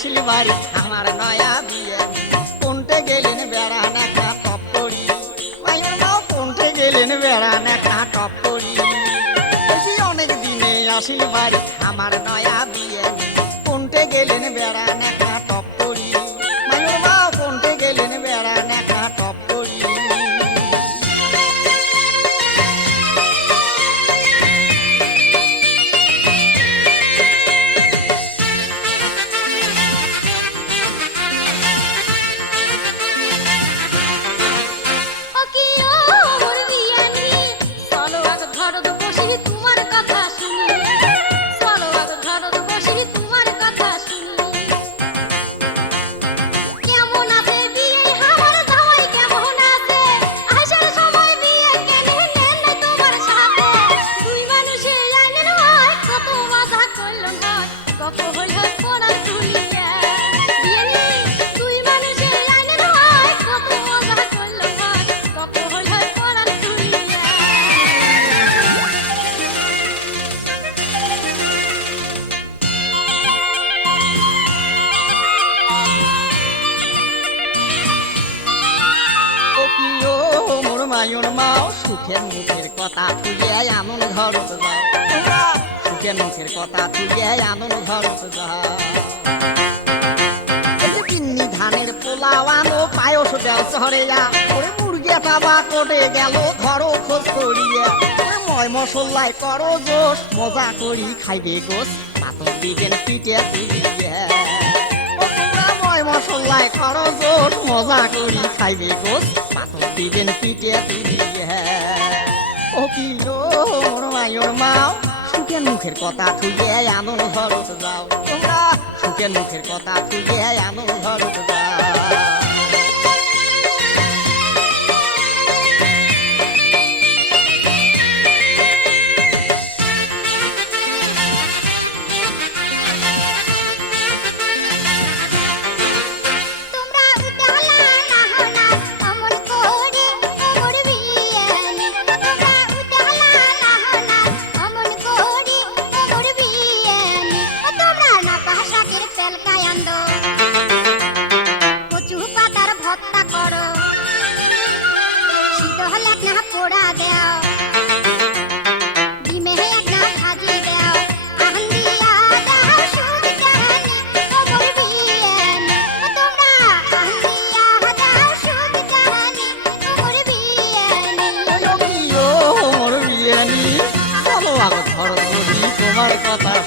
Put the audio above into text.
আসিল বাড়ি আমার নয়া বিয়ে কোনটে গেলেন বেড়ান একটা টপ করি মাইয়ের মাও কোনটে গেলেন বেড়ান একটা টপ করি অনেক দিনে আসিল বাড়ি আমার নয়া বিয়ে কোনটে গেলেন বেড়ান একটা টপ করি মাইয়ের মাও কোনটে গেলেন বেড়ান একটা টপ করি মায়ুর মাও সুখের মুখের কথা তুলে এমন ঘরত যাও তোমরা সুখের মুখের কথা তুলে এমন ঘরত যাও পিন্নি ধানের পোলাও আনো পায়স দেও চড়েয়া ওরে মুরগিটা বা কোটে গেল ধরো খোঁজ করিয়া ওরে ময় মশলায় করো জোশ মজা করি খাইবে গোস পাথর দিবেন পিঠে তুলিয়া মশলায় করো জোর মজা করি খাইবে গোস পাথর দিবেন পিঠে তুলিয়া ও কি মোর মায়ুর মাও সুখের মুখের কথা তুলে এমন ঘরত যাও তোমরা সুখের মুখের কথা তুলে এমন ঘরত যাও তোমার কথা